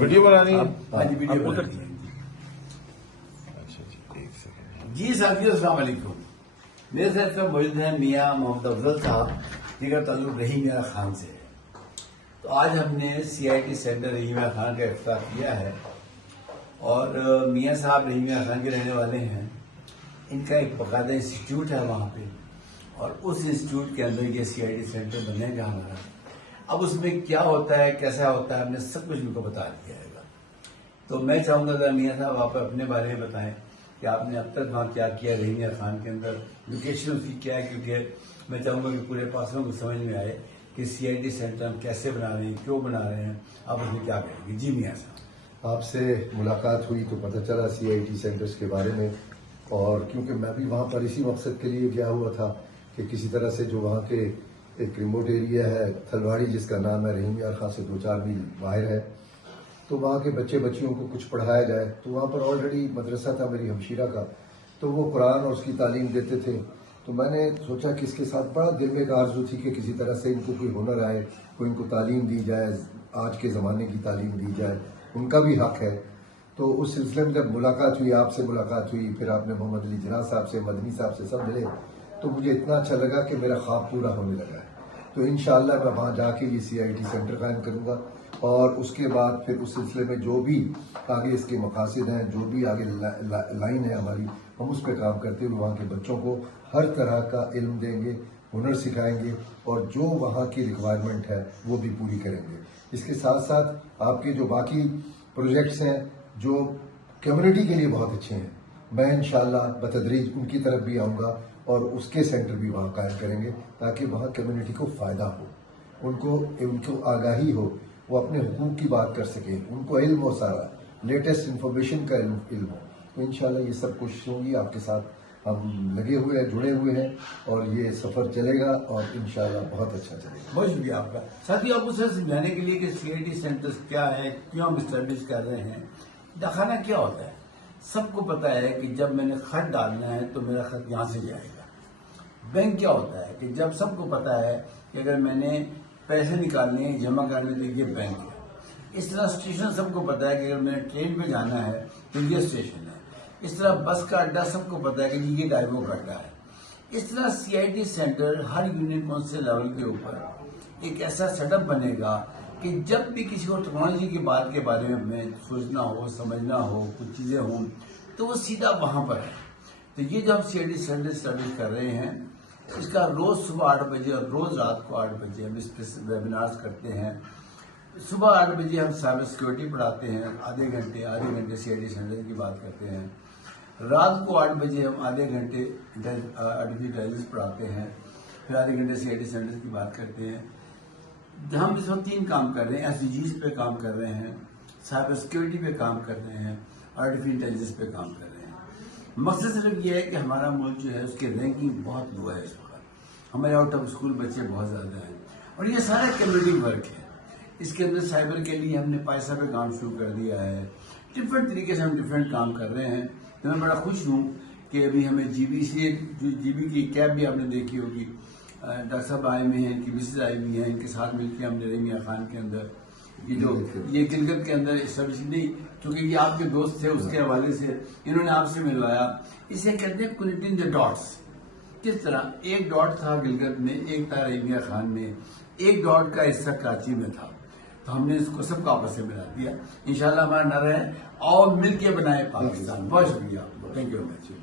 Video بنانی ہے؟ ہاں جی ویڈیو بنانی ہے اچھا جی، ایک سیکنڈ۔ جی ساتھیو السلام علیکم، میرے ساتھ میں موجود ہیں میاں محمد افضل صاحب جن کا تعلق رحیم میاں خان سے ہے۔ تو آج ہم نے سی آئی ٹی سینٹر رحیم میاں خان کا افتتاح کیا ہے اور میاں صاحب رحیم میاں خان کے رہنے والے ہیں۔ ان کا ایک باقاعدہ انسٹیٹیوٹ ہے وہاں پہ اور اس انسٹیٹیوٹ کے اندر یہ سی آئی ٹی سینٹر بنے گا ہمارا۔ اب اس میں کیا ہوتا ہے، کیسا ہوتا ہے، ہم نے سب کچھ ان کو بتا دیا ہے گا۔ تو میں چاہوں گا ذرا میاں صاحب آپ اپنے بارے میں بتائیں کہ آپ نے اب تک وہاں کیا کیا رحیم میاں خان کے اندر، لوکیشن اس کی کیا ہے، کیونکہ میں چاہوں گا کہ پورے پاسوں کو سمجھ میں آئے کہ سی آئی ٹی سینٹر ہم کیسے بنا رہے ہیں، کیوں بنا رہے ہیں، آپ اس میں کیا کریں گے۔ جی میاں صاحب، آپ سے ملاقات ہوئی تو پتہ چلا سی آئی ٹی سینٹرز کے بارے میں، اور کیونکہ میں بھی وہاں پر اسی مقصد کے لیے گیا ہوا تھا کہ کسی طرح سے جو وہاں کے ایک ریموٹ ایریا ہے تھلواڑی جس کا نام ہے رحیم میاں خان سے 2-4 میل باہر ہے، تو وہاں کے بچے بچیوں کو کچھ پڑھایا جائے۔ تو وہاں پر آلریڈی مدرسہ تھا میری ہمشیرہ کا، تو وہ قرآن اور اس کی تعلیم دیتے تھے۔ تو میں نے سوچا کہ اس کے ساتھ بڑا دل میں ایک آرزو تھی کہ کسی طرح سے ان کو کوئی ہنر آئے، کوئی ان کو تعلیم دی جائے، آج کے زمانے کی تعلیم دی جائے، ان کا بھی حق ہے۔ تو اس سلسلے میں جب ملاقات ہوئی، آپ سے ملاقات ہوئی، پھر آپ نے محمد علی جناح صاحب سے، مدنی صاحب سے سب ملے، تو مجھے اتنا اچھا لگا کہ میرا خواب پورا ہونے لگا ہے۔ تو انشاءاللہ میں وہاں جا کے یہ سی آئی ٹی سینٹر قائم کروں گا، اور اس کے بعد پھر اس سلسلے میں جو بھی آگے اس کے مقاصد ہیں، جو بھی آگے لائن ہے ہماری، ہم اس پہ کام کرتے ہوئے وہاں کے بچوں کو ہر طرح کا علم دیں گے، ہنر سکھائیں گے، اور جو وہاں کی ریکوائرمنٹ ہے وہ بھی پوری کریں گے۔ اس کے ساتھ ساتھ آپ کے جو باقی پروجیکٹس ہیں جو کمیونٹی کے لیے بہت اچھے ہیں، میں انشاءاللہ بتدریج ان کی طرف بھی آؤں گا اور اس کے سینٹر بھی وہاں قائم کریں گے تاکہ وہاں کمیونٹی کو فائدہ ہو، ان کو آگاہی ہو، وہ اپنے حقوق کی بات کر سکیں، ان کو علم ہو، سارا لیٹسٹ انفارمیشن کا علم ہو۔ تو انشاءاللہ یہ سب کوشش ہوگی، آپ کے ساتھ ہم لگے ہوئے ہیں، جڑے ہوئے ہیں، اور یہ سفر چلے گا اور انشاءاللہ بہت اچھا چلے گا۔ بہت شکریہ آپ کا۔ ساتھی آپ کو سر سمجھانے کے لیے کہ سی آئی ٹی سینٹرز کیا ہے، کیوں ہم اسٹیبلش کر رہے ہیں، داخانہ کیا ہوتا ہے۔ سب کو پتا ہے کہ جب میں نے خط ڈالنا ہے تو میرا خط یہاں سے جائے گا۔ بینک کیا ہوتا ہے کہ جب سب کو پتا ہے کہ اگر میں نے پیسے نکالنے ہیں، جمع کرنے تو یہ بینک ہے۔ اس طرح اسٹیشن سب کو پتا ہے کہ اگر میں نے ٹرین پہ جانا ہے تو یہ اسٹیشن ہے۔ اس طرح بس کا اڈا سب کو پتا ہے کہ یہ ڈائیو کا اڈا ہے۔ اس طرح سی آئی ٹی سینٹر ہر یونین کونسل لیول کے اوپر ایک ایسا سیٹ اپ بنے گا کہ جب بھی کسی کو ٹیکنالوجی کی بات کے بارے میں سوچنا ہو، سمجھنا ہو، کچھ چیزیں ہوں تو وہ سیدھا وہاں پر ہے۔ تو یہ جو ہم سی آئی ٹی سینٹر اسٹیبلش کر رہے ہیں، اس کا روز صبح 8 بجے اور روز رات کو 8 بجے ہم اس پہ ویبینارز کرتے ہیں۔ صبح 8 بجے ہم سائبر سیکورٹی پڑھاتے ہیں، آدھے گھنٹے سی آئی ٹی سینٹر کی بات کرتے ہیں۔ رات کو 8 بجے ہم آدھے گھنٹے آرٹیفیشل انٹیلیجنس پڑھاتے ہیں، پھر آدھے گھنٹے سی آئی ٹی سینٹر کی بات کرتے ہیں۔ ہم اس وقت 3 کام کر رہے ہیں، ایس ڈی جیز پہ کام کر رہے ہیں، سائبر سیکورٹی پہ کام کر رہے ہیں، آرٹیفیشل انٹیلیجنس پہ کام کر رہے ہیں۔ مقصد صرف یہ ہے کہ ہمارا ملک جو ہے اس کی رینکنگ بہت لو ہے اس وقت، ہمارے آؤٹ آف اسکول بچے بہت زیادہ ہیں، اور یہ سارا کمیونٹی ورک ہے۔ اس کے اندر سائبر کے لیے ہم نے پیسہ پہ کام شروع کر دیا ہے، ڈفرینٹ طریقے سے ہم ڈفرینٹ کام کر رہے ہیں۔ تو میں بڑا خوش ہوں کہ ابھی ہمیں جی بی سے جی بی کی کیب بھی آپ نے دیکھی ہوگی، ڈاکٹر صاحب آئے ہوئے ہیں، ان کی مسز آئی ہوئی ہیں، ان کے ساتھ مل کے ہم نے رحیم میاں خان کے اندر یہ گلگت کے اندر اسٹیبلش نہیں، کیونکہ یہ آپ کے دوست تھے، اس کے حوالے سے انہوں نے آپ سے ملوایا۔ اسے کہتے ہیں کنیکٹنگ دی ڈاٹس۔ کس طرح ایک ڈاٹ تھا گلگت میں، ایک تھا رحیم میاں خان میں، ایک ڈاٹ کا حصہ کراچی میں تھا، تو ہم نے اس کو سب کو آپس سے ملا دیا۔ انشاءاللہ ہمارا نعرہ ہے اور مل کے بنائے پاکستان۔ بہت شکریہ آپ کو، تھینک یو ویری مچ۔